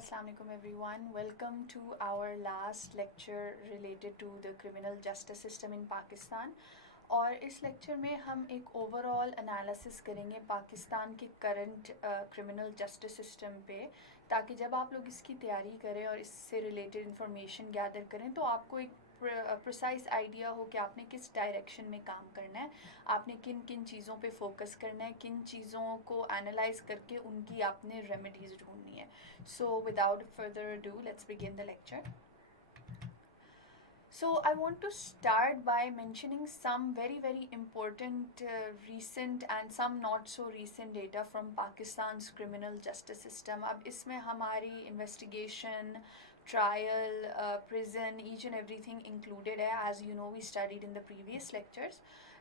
Assalamu alaikum everyone. Welcome to our last lecture related to the criminal justice system in Pakistan. और इस lecture में हम एक overall analysis करेंगे पाकिस्तान के करंट क्रिमिनल जस्टिस सिस्टम पे, ताकि जब आप लोग इसकी तैयारी करें और इससे रिलेटेड इंफॉर्मेशन गैदर करें तो आपको एक प्रिसाइज आइडिया हो कि आपने किस डायरेक्शन में काम करना है, आपने किन किन चीज़ों पे फोकस करना है, किन चीज़ों को एनालाइज करके उनकी आपने रेमेडीज़ ढूंढनी है. So without further do let's begin the lecture. So, I want to start by mentioning some very important recent and some not so recent data from Pakistan's criminal justice system. अब इसमें हमारी investigation, trial, prison, each and everything included है, as you know we studied in the previous lectures.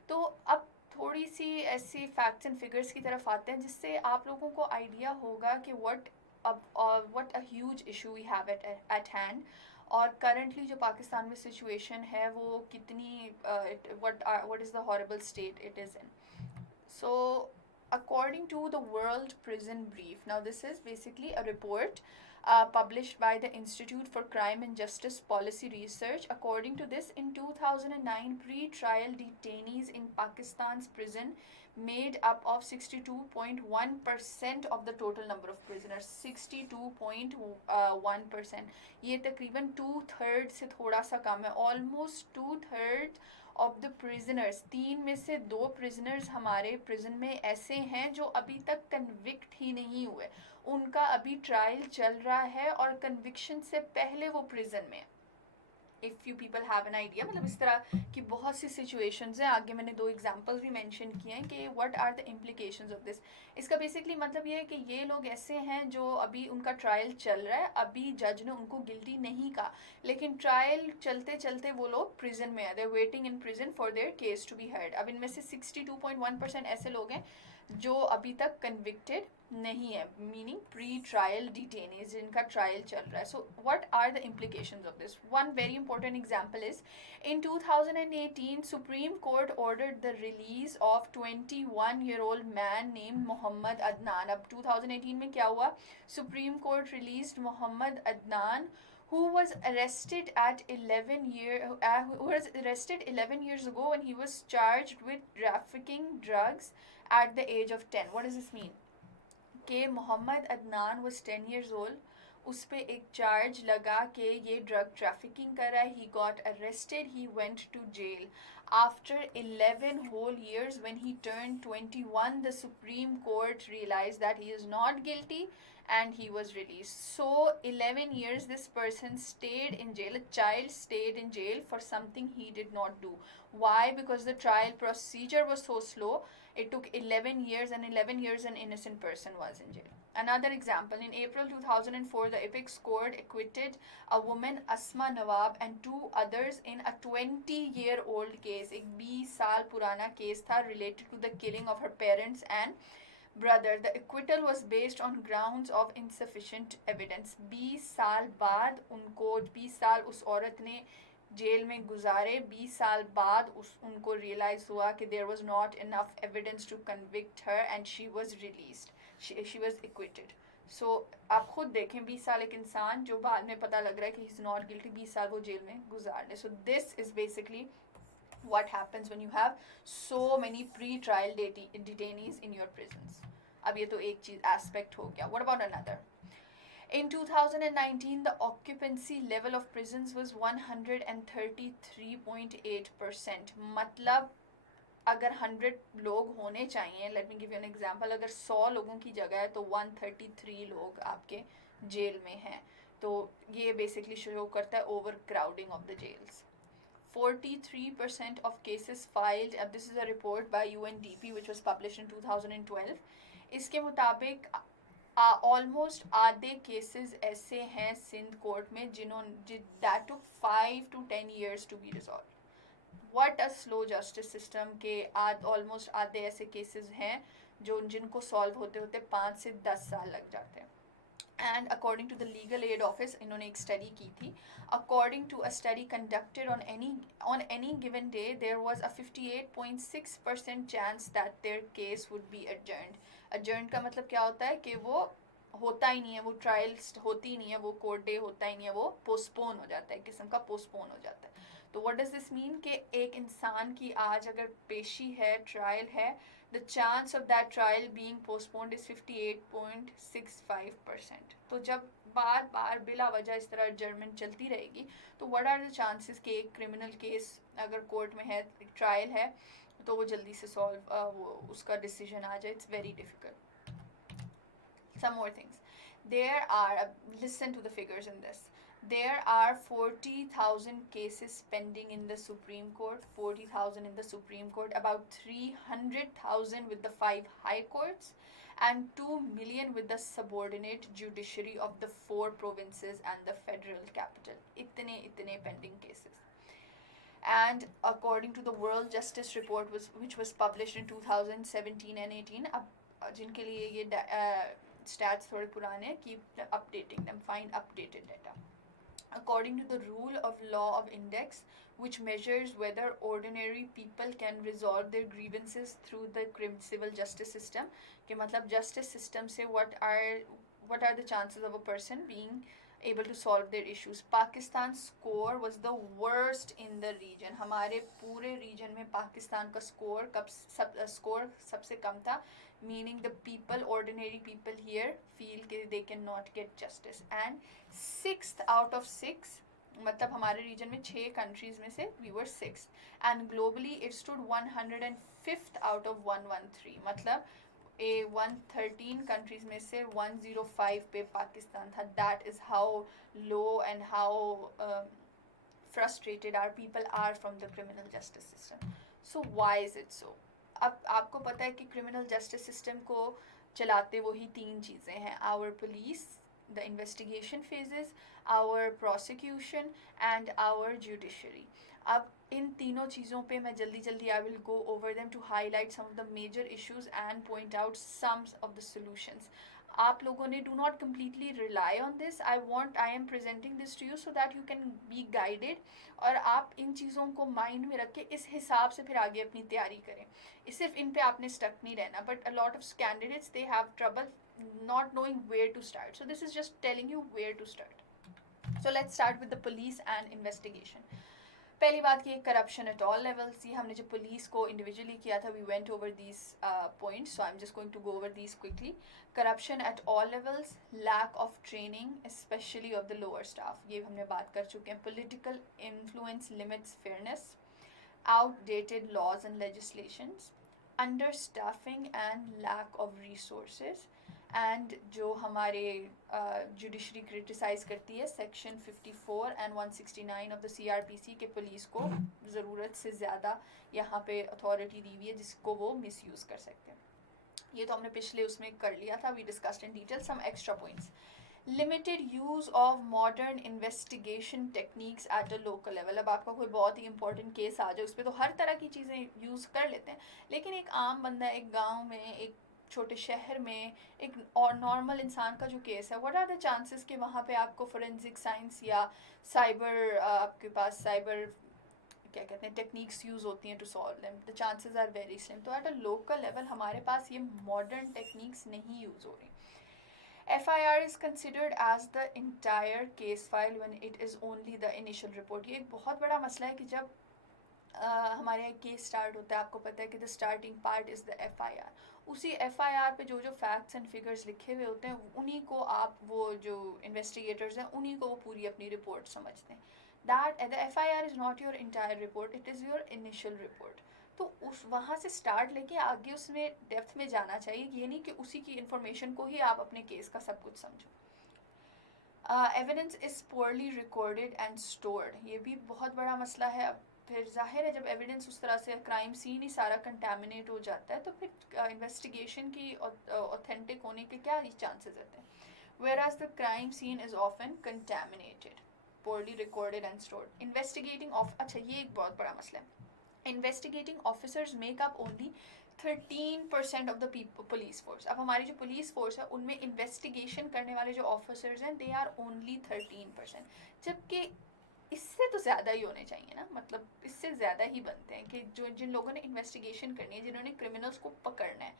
तो अब थोड़ी सी ऐसी facts and figures की तरफ आते हैं जिससे आप लोगों को idea होगा कि what a huge issue we have at hand. और करंटली जो पाकिस्तान में सिचुएशन है वो कितनी what is the horrible state it is in. So according to the World Prison Brief, now this is basically a report published by the Institute for Crime and Justice Policy Research. According to this, in 2009, pre-trial detainees in Pakistan's prison made up of 62.1% of the total number of prisoners. 62.1%. ये तकरीबन 2/3 से थोड़ा सा कम है. Almost 2/3 of the prisoners, 3 में से 2 prisoners हमारे prison में ऐसे हैं जो अभी तक कन्विक्ट ही नहीं हुए, उनका अभी ट्रायल चल रहा है और कन्विक्शन से पहले वो प्रिजन में. If you people have an idea, मतलब इस तरह की बहुत सी सिचुएशंस हैं. आगे मैंने 2 एग्जांपल्स भी मेंशन किए हैं कि what are the implications of this. इसका बेसिकली मतलब ये है कि ये लोग ऐसे हैं जो अभी उनका ट्रायल चल रहा है, अभी जज ने उनको गिल्टी नहीं कहा, लेकिन ट्रायल चलते चलते वो लोग प्रिजन में है, they waiting in prison for their case to be heard. अब इनमें से 62.1% ऐसे लोग हैं जो अभी तक कन्विक्टेड नहीं है, मीनिंग प्री ट्रायल डिटेनीज जिनका ट्रायल चल रहा है. So what are the implications of this? One very important example is in 2018 Supreme Court ordered the release of 21-year-old man named Mohammad Adnan. अब 2018 में क्या हुआ? Supreme Court released Mohammad Adnan, who was arrested 11 years ago when he was charged with trafficking drugs at the age of 10. What does this mean? कि Mohammad Adnan was 10 years old, उस पर एक charge लगा कि ये ड्रग ट्रैफिकिंग कर रहा है. He got arrested, he went to jail. After 11 whole years, when he turned 21, the Supreme Court realized that he is not guilty and he was released. So 11 years this person stayed in jail, a child stayed in jail for something he did not do. Why? Because the trial procedure was so slow. It took 11 years, and 11 years an innocent person was in jail. Another example, in April 2004, the Apex Court acquitted a woman, Asma Nawab, and 2 others in a 20-year-old case. एक 20 साल पुराना case था related to the killing of her parents and brother. The acquittal was based on grounds of insufficient evidence. 20 साल बाद उनको, 20 साल उस औरत ने जेल में गुजारे. 20 साल बाद उनको रियलाइज हुआ कि there was not enough evidence to convict her and she was released, she was acquitted. So आप खुद देखें, 20 साल एक इंसान जो बाद में पता लग रहा है कि ही इज़ नॉट गिल्टी, 20 साल वो जेल में गुजार ले. So this is basically what happens when you have so many pre-trial detainees in your prisons. अब ये तो एक चीज़ एस्पेक्ट हो गया. What about another? In 2019, the occupancy level of prisons was 133.8%. मतलब अगर 100 लोग होने चाहिए, let me give you an example, अगर 100 लोगों की जगह है तो 133 लोग आपके जेल में हैं. तो ये बेसिकली शो करता है overcrowding of the jails. 43% of cases filed, this is a report by UNDP which was published in 2012. इसके मुताबिक ऑलमोस्ट आधे केसेस ऐसे हैं सिंध कोर्ट में that took 5 to 10 years to be resolved. What a slow justice system के almost आधे ऐसे cases हैं जिनको सॉल्व होते होते 5 से 10 साल लग जाते हैं. And according to the Legal Aid Office, इन्होंने एक स्टडी की थी. According to a study conducted on any given day, there was a 58.6% chance that their case would be adjourned. Adjourned का मतलब क्या होता है कि वो होता ही नहीं है, वो ट्रायल होती ही नहीं है, वो कोर्ट डे होता ही नहीं है, वो पोस्टपोन हो जाता है, किस्म का पोस्टपोन हो जाता है. तो व्हाट डज दिस मीन कि एक इंसान की आज अगर पेशी है, ट्रायल है, the chance of that trial being postponed is 58.65%. तो जब बार बार बिला वजह इस तरह जजमेंट चलती रहेगी, तो व्हाट आर द चांसेस कि एक क्रिमिनल केस अगर कोर्ट में है, एक ट्रायल है, तो वो जल्दी से सॉल्व वो उसका डिसीजन आ जाए. It's very difficult. Some more things. There are, listen to the figures in this. There are 40,000 cases pending in the Supreme Court, 40,000 in the Supreme Court, about 300,000 with the 5 high courts, and 2 million with the subordinate judiciary of the 4 provinces and the federal capital. Itne pending cases. And according to the World Justice Report, which was published in 2017 and 18, अब जिनके लिए ये stats थोड़े पुराने, keep updating them, find updated data. According to the rule of law of index, which measures whether ordinary people can resolve their grievances through the civil justice system, कि मतलब justice system से what are the chances of a person being able to solve their issues. Pakistan's score was the worst in the region. हमारे पूरे region में पाकिस्तान का score सबसे कम था, meaning the people, ordinary people here feel कि they cannot get justice. And 6th out of 6, मतलब हमारे region में 6 countries में से we were 6th. And globally it stood 105th out of 113. मतलब 113 countries में से 105 पे पाकिस्तान था. That is how low and how frustrated our people are from the criminal justice system. So why is it so? अब आपको पता है कि criminal justice system को चलाते वही 3 चीज़ें हैं: our police, the investigation phases, our prosecution and our judiciary. अब इन तीनों चीज़ों पे मैं जल्दी I will go over them to highlight some of the major issues and point out some of the solutions. आप लोगों ने do not completely rely on this. I am presenting this to you so that you can be guided, और आप इन चीज़ों को mind में रख के इस हिसाब से फिर आगे अपनी तैयारी करें. सिर्फ इन पे आपने stuck नहीं रहना. But a lot of candidates, they have trouble not knowing where to start. So this is just telling you where to start. So let's start with the police and investigation. पहली बात की corruption at all levels. ये हमने जब police को individually किया था, we went over these points, so I am just going to go over these quickly. Corruption at all levels, lack of training specially of the lower staff, ये हमने बात कर चुके हैं. Political influence limits fairness, outdated laws and legislations, understaffing and lack of resources. And जो हमारे judiciary criticise करती है section 54 and 169 of the CRPC के पुलिस को ज़रूरत से ज़्यादा यहाँ पे अथॉरिटी दी हुई है जिसको वो मिसयूज़ कर सकते हैं. ये तो हमने पिछले उसमें कर लिया था. We discussed in detail some extra points. Limited use of modern investigation techniques at a local level. अब आपका कोई बहुत ही इंपॉर्टेंट केस आ जाए, उस पर तो हर तरह की चीज़ें यूज़ कर लेते हैं, लेकिन एक आम बंदा एक गाँव में, एक छोटे शहर में, एक और नॉर्मल इंसान का जो केस है, व्हाट आर द चांसेस कि वहाँ पे आपको फोरेंसिक साइंस या साइबर आपके पास साइबर क्या कहते हैं टेक्निक्स यूज़ होती हैं to solve them. The chances are very slim. तो एट अ लोकल लेवल हमारे पास ये मॉडर्न टेक्निक्स नहीं यूज़ हो रही. FIR is considered as the entire case file when it is only the initial report. ये एक बहुत बड़ा मसला है कि जब हमारे यहाँ केस स्टार्ट होता है, आपको पता है कि the starting part is the FIR. उसी FIR पे जो फैक्ट्स एंड फिगर्स लिखे हुए होते हैं, उन्हीं को आप, वो जो इन्वेस्टिगेटर्स हैं, उन्हीं को वो पूरी अपनी रिपोर्ट समझते हैं. That the FIR is not your entire report, it is your initial report. तो उस वहाँ से स्टार्ट लेके आगे उसमें डेप्थ में जाना चाहिए. ये नहीं कि उसी की इन्फॉर्मेशन को ही आप अपने केस का सब कुछ समझो. Evidence is poorly recorded and stored. ये भी बहुत बड़ा मसला है. फिर जाहिर है जब एविडेंस उस तरह से क्राइम सीन ही सारा कंटेमिनेट हो जाता है, तो फिर इन्वेस्टिगेशन की ऑथेंटिक होने के क्या चांसेस रहते हैं. whereas the crime scene is often contaminated, poorly recorded and stored. Investigating of अच्छा ये एक बहुत बड़ा मसला है. Investigating officers make up only 13% of the police force. अब हमारी जो police force है उनमें investigation करने वाले जो officers हैं they are only 13%. जबकि इससे तो ज़्यादा ही होने चाहिए ना, मतलब इससे ज़्यादा ही बनते हैं कि जो जिन लोगों ने इन्वेस्टिगेशन करनी है, जिन्होंने क्रिमिनल्स को पकड़ना है,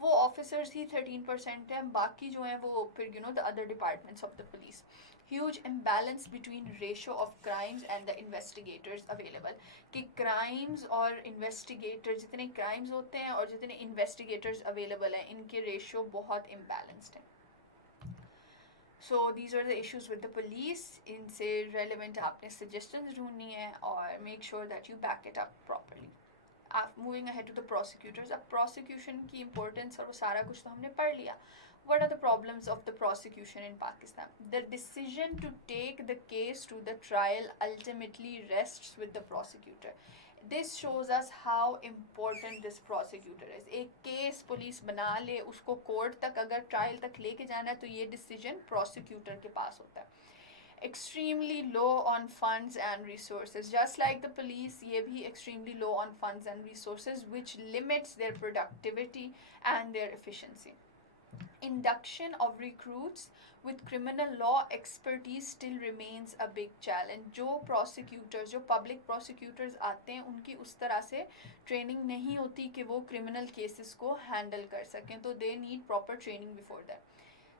वो ऑफिसर्स ही 13% हैं, बाकी जो हैं वो फिर the other departments of the police. Huge imbalance between ratio of crimes and the investigators available. कि क्राइम्स और इन्वेस्टिगेटर, जितने क्राइम्स होते हैं और जितने इन्वेस्टिगेटर्स अवेलेबल हैं, इनके रेशो बहुत इम्बैलेंस्ड है. So these are the issues with the police. इनसे रेलिवेंट आपने सजेशंस ढूंढनी है और make sure that you back it up properly. Moving ahead to the prosecutors. अब प्रोसिक्यूशन की इंपॉर्टेंस और वो सारा कुछ तो हमने पढ़ लिया. What are the problems of the prosecution in Pakistan? The decision to take the case to the trial ultimately rests with the prosecutor. This shows us how important this prosecutor is. एक case police बना ले, उसको court तक अगर trial तक लेके जाना है तो ये डिसीजन प्रोसिक्यूटर के पास होता है. Extremely low on funds and resources. Just like the police, ये भी extremely low on funds and resources, which limits their productivity and their efficiency. Induction of recruits with criminal law expertise still remains a big challenge. जो prosecutors, जो public prosecutors आते हैं, उनकी उस तरह से training नहीं होती कि वो criminal cases को handle कर सकें, तो they need proper training before that.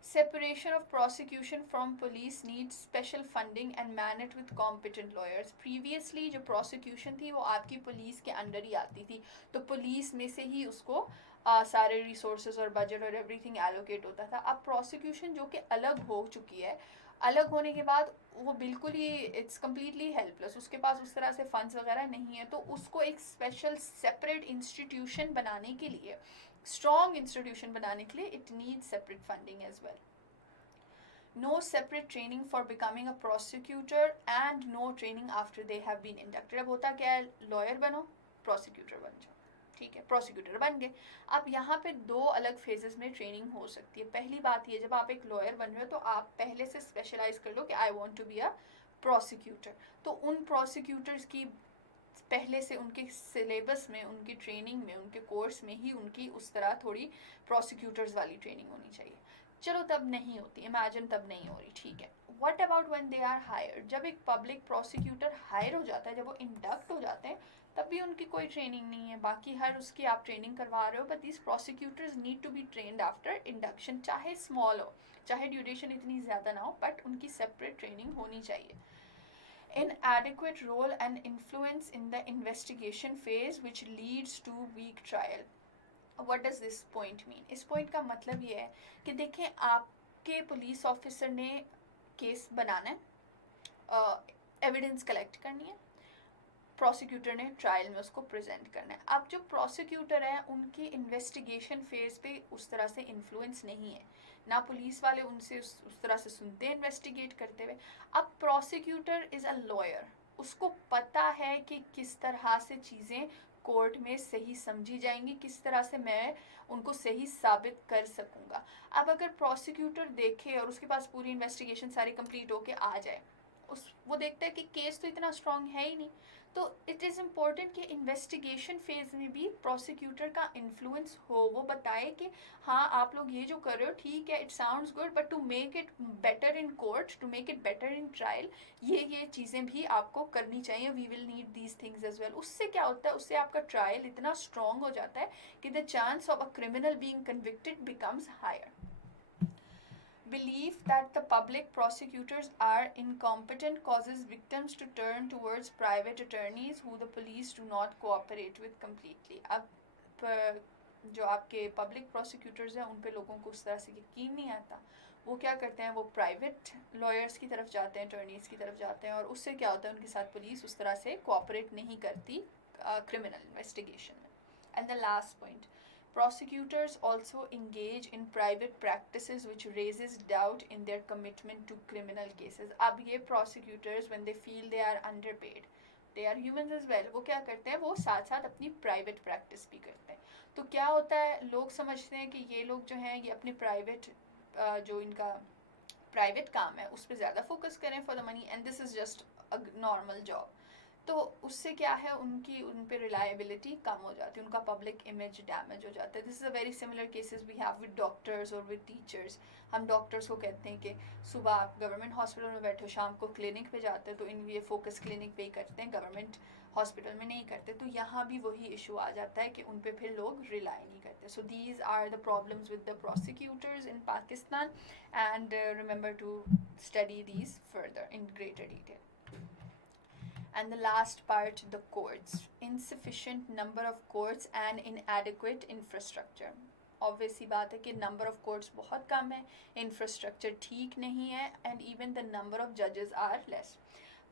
Separation of prosecution from police needs special funding and managed with competent lawyers. Previously जो prosecution थी वो आपकी पुलिस के अंडर ही आती थी, तो पुलिस में से ही उसको सारे रिसोर्सेज और बजट और एवरीथिंग एलोकेट होता था. अब प्रोसिक्यूशन जो कि अलग हो चुकी है, अलग होने के बाद वो बिल्कुल ही इट्स कम्प्लीटली हेल्पलेस. उसके पास उस तरह से फंड्स वगैरह नहीं है, तो उसको एक स्पेशल सेपरेट इंस्टीट्यूशन बनाने के लिए, स्ट्रॉन्ग इंस्टीट्यूशन बनाने के लिए, it need separate funding as well. No separate training for becoming a prosecutor and no training after they have been inducted. अब होता क्या है, लॉयर बनो, प्रोसिक्यूटर बन जाओ. ठीक है, प्रोसिक्यूटर बन गए. अब यहाँ पे दो अलग फेजेस में ट्रेनिंग हो सकती है. पहली बात ये, जब आप एक लॉयर बन रहे हो तो आप पहले से स्पेशलाइज कर लो कि I want to be a prosecutor. तो उन प्रोसिक्यूटर्स की पहले से उनके सिलेबस में, उनकी ट्रेनिंग में, उनके कोर्स में ही उनकी उस तरह थोड़ी प्रोसिक्यूटर्स वाली ट्रेनिंग होनी चाहिए. चलो तब नहीं होती, इमेजिन तब नहीं हो रही, ठीक है. What about when they are hired? जब एक पब्लिक प्रोसिक्यूटर हायर हो जाता है, जब वो इंडक्ट हो जाते हैं, तब भी उनकी कोई ट्रेनिंग नहीं है. बाकी हर उसकी आप ट्रेनिंग करवा रहे हो, but this prosecutors need to be trained after induction. चाहे स्मॉल हो, चाहे ड्यूरेशन इतनी ज़्यादा ना हो, बट उनकी सेपरेट ट्रेनिंग होनी चाहिए. Inadequate role and influence in the investigation phase which leads to weak trial. What does this point mean? इस पॉइंट का मतलब ये है कि देखें, आपके पुलिस ऑफिसर ने केस बनाना है, एविडेंस कलेक्ट करनी है, प्रोसिक्यूटर ने ट्रायल में उसको प्रेजेंट करना है. अब जो प्रोसिक्यूटर है, उनकी इन्वेस्टिगेशन फेज पे उस तरह से इन्फ्लुएंस नहीं है, ना पुलिस वाले उनसे उस तरह से सुनते हैं इन्वेस्टिगेट करते हुए. अब प्रोसिक्यूटर इज़ अ लॉयर, उसको पता है कि किस तरह से चीज़ें कोर्ट में सही समझी जाएंगी, किस तरह से मैं उनको सही साबित कर सकूंगा. अब अगर प्रोसिक्यूटर देखे और उसके पास पूरी इन्वेस्टिगेशन सारी कंप्लीट होके आ जाए, वो देखता है कि केस तो इतना स्ट्रांग है ही नहीं, तो इट इज़ इम्पोर्टेंट कि इन्वेस्टिगेशन फेज में भी प्रोसिक्यूटर का इन्फ्लुएंस हो. वो बताए कि हाँ, आप लोग ये जो कर रहे हो ठीक है, it sounds good, but to make it better in court, to make it better in trial, ये चीज़ें भी आपको करनी चाहिए. We will need these things as well. उससे क्या होता है, उससे आपका ट्रायल इतना स्ट्रॉन्ग हो जाता है कि the chance of a criminal being convicted becomes higher. Belief that the public prosecutors are incompetent causes victims to turn towards private attorneys who the police do not cooperate with completely. अब जो आपके public prosecutors हैं, उन पे लोगों को उस तरह से यकीन नहीं आता, वो क्या करते हैं, वो प्राइवेट लॉयर्स की तरफ जाते हैं, अटर्नीज़ की तरफ जाते हैं, और उससे क्या होता है, उनके साथ पुलिस उस तरह से कोऑपरेट नहीं करती क्रिमिनल इन्वेस्टिगेशन में. And the last point, prosecutors also engage in private practices which raises doubt in their commitment to criminal cases. अब ये prosecutors when they feel they are underpaid, they are humans as well, वो क्या करते हैं, वो साथ साथ अपनी private practice भी करते हैं. तो क्या होता है, लोग समझते हैं कि ये लोग जो हैं ये अपनी private जो इनका प्राइवेट काम है उस पर ज़्यादा फोकस करें for the money, and this is just a normal job. तो उससे क्या है, उन पे रिलायबिलिटी कम हो जाती है, उनका पब्लिक इमेज डैमेज हो जाता है. This is a very similar cases we have with doctors और विद टीचर्स. हम डॉक्टर्स को कहते हैं कि सुबह आप गवर्नमेंट हॉस्पिटल में बैठो, शाम को क्लिनिक पे जाते हैं, तो इन ये फोकस क्लिनिक पे ही करते हैं, गवर्नमेंट हॉस्पिटल में नहीं करते. तो यहाँ भी वही इशू आ जाता है कि उन पे फिर लोग रिलाई नहीं करते. सो these are the problems with the prosecutors in Pakistan, and remember to study these further in greater detail. And the last part, the courts. Insufficient number of courts and inadequate infrastructure. Obviously बात है कि number of courts बहुत कम है, infrastructure ठीक नहीं है, and even the number of judges are less.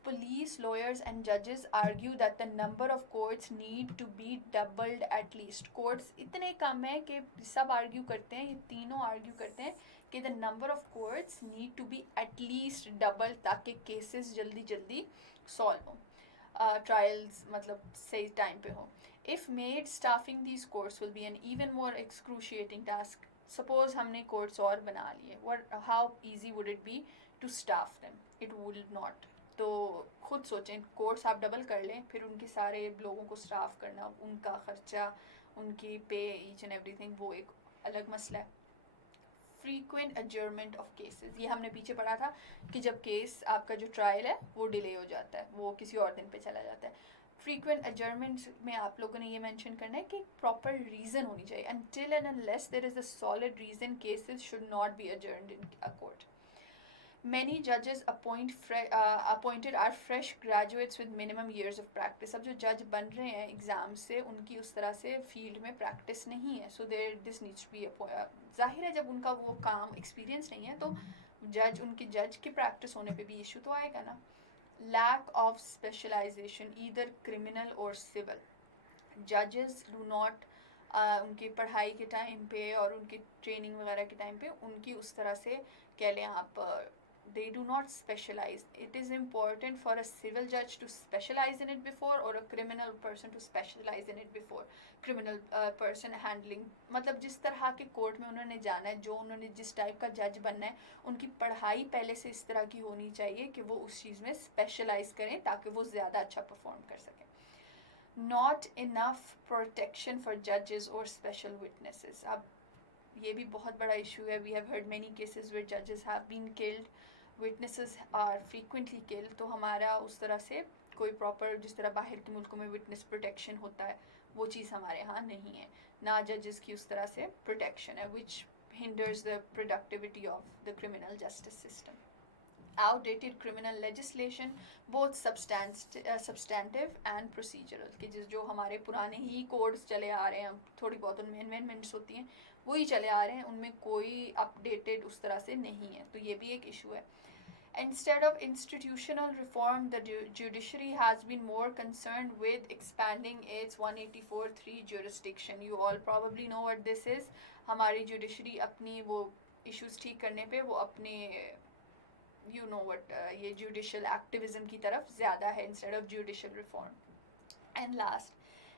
Police, lawyers and judges argue that the number of courts need to be doubled at least. Courts इतने कम है कि सब argue करते हैं, ये तीनों argue करते हैं कि the number of courts need to be at least double ताकि cases जल्दी जल्दी solve हो, trials मतलब सही time पे हो. If made, staffing these courts will be an even more excruciating task. Suppose हमने courts और बना लिए, how easy would it be to staff them? It will not. तो खुद सोचें, कोर्स आप डबल कर लें, फिर उनके सारे लोगों को स्टाफ करना, उनका खर्चा, उनकी पे, ईच एंड एवरीथिंग, वो एक अलग मसला है. फ्रीक्वेंट अजर्नमेंट ऑफ केसेस, ये हमने पीछे पढ़ा था कि जब केस आपका जो ट्रायल है वो डिले हो जाता है, वो किसी और दिन पे चला जाता है. फ्रीक्वेंट अजर्नमेंट में आप लोगों ने ये मेंशन करना है कि प्रॉपर रीज़न होनी चाहिए. Until and unless there is a solid reason, cases should not be adjourned in a court. Many judges appointed are fresh graduates with minimum years of practice. अब जो जज बन रहे हैं एग्ज़ाम से, उनकी उस तरह से फील्ड में प्रैक्टिस नहीं है. So there this needs to be, जाहिर है जब उनका वो काम एक्सपीरियंस नहीं है तो उनके जज की प्रैक्टिस होने पे भी इशू तो आएगा ना. Lack of specialisation, either criminal और सिविल. जजेस डू नॉट, उनकी पढ़ाई के टाइम पे और उनकी ट्रेनिंग वगैरह के टाइम पे उनकी उस तरह से कह लें आप, they do not specialize. It is important for a civil judge to specialize in it before, or a criminal person to specialize in it before. Criminal person handling, मतलब जिस तरह के कोर्ट में उन्होंने जाना है, जो उन्होंने जिस टाइप का जज बनना है, उनकी पढ़ाई पहले से इस तरह की होनी चाहिए कि वो उस चीज़ में स्पेशलाइज करें ताकि वो ज़्यादा अच्छा परफॉर्म कर सकें. Not enough protection for judges or special witnesses. अब ये भी बहुत बड़ा इशू है. We have heard many cases where judges have been killed, witnesses are frequently killed. तो हमारा उस तरह से कोई प्रॉपर, जिस तरह बाहर के मुल्कों में विटनेस प्रोटेक्शन होता है, वो चीज़ हमारे यहाँ नहीं है. ना जजेस की उस तरह से प्रोटेक्शन है, which hinders the productivity of the criminal justice system. Outdated criminal legislation, both substantive and procedural, कि जो हमारे पुराने ही कोड्स चले आ रहे हैं, थोड़ी बहुत उनमें अमेंडमेंट्स होती हैं, वही चले आ रहे हैं, उनमें कोई अपडेटेड उस तरह से नहीं है. तो ये भी एक इशू है. Instead of institutional reform, the judiciary has been more concerned with expanding its 184(3) jurisdiction. You all probably know what this is. हमारी judiciary अपनी वो issues ठीक करने पे वो अपने ये judicial activism की तरफ ज़्यादा है instead of judicial reform. And last,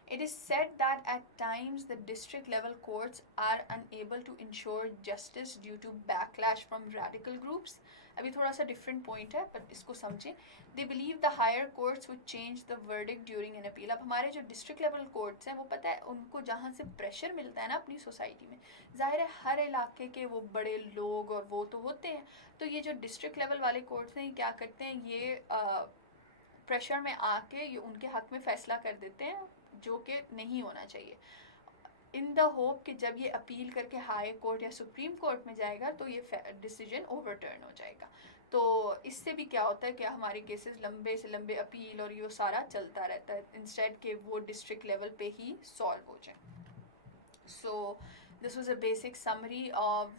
it is said that at times the district level courts are unable to ensure justice due to backlash from radical groups. अभी थोड़ा सा different point है, but इसको समझें. They believe the higher courts would change the verdict during an appeal. अब हमारे जो district level courts हैं, वो पता है उनको जहाँ से pressure मिलता है ना अपनी society में, ज़ाहिर है हर इलाके के वो बड़े लोग और वो तो होते हैं. तो ये जो district level वाले courts हैं, ये क्या करते हैं, ये प्रेशर में आके ये उनके हक में फ़ैसला कर देते हैं जो कि नहीं होना चाहिए, इन द होप कि जब ये अपील करके हाई कोर्ट या सुप्रीम कोर्ट में जाएगा तो ये डिसीजन ओवरटर्न हो जाएगा. तो इससे भी क्या होता है कि हमारे केसेस लंबे से लंबे अपील और ये सारा चलता रहता है, इंस्टेड के वो डिस्ट्रिक्ट लेवल पे ही सॉल्व हो जाए. सो this was a basic summary of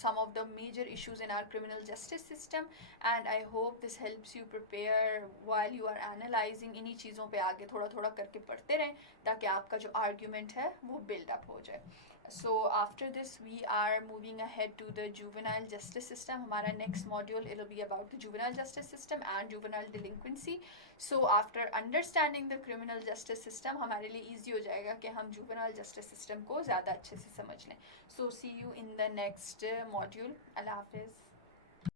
some of the major issues in our criminal justice system, and I hope this helps you prepare while you are analyzing. इन्हीं चीज़ों पे आगे थोड़ा थोड़ा करके पढ़ते रहें ताकि आपका जो argument है वो build up हो जाए. So after this we are moving ahead to the juvenile justice system. हमारा next module, it'll be about the juvenile justice system and juvenile delinquency. So after understanding the criminal justice system, हमारे लिए easy हो जाएगा कि हम juvenile justice system को ज़्यादा अच्छे से समझ लें. So see you in the next module. Allah Hafiz.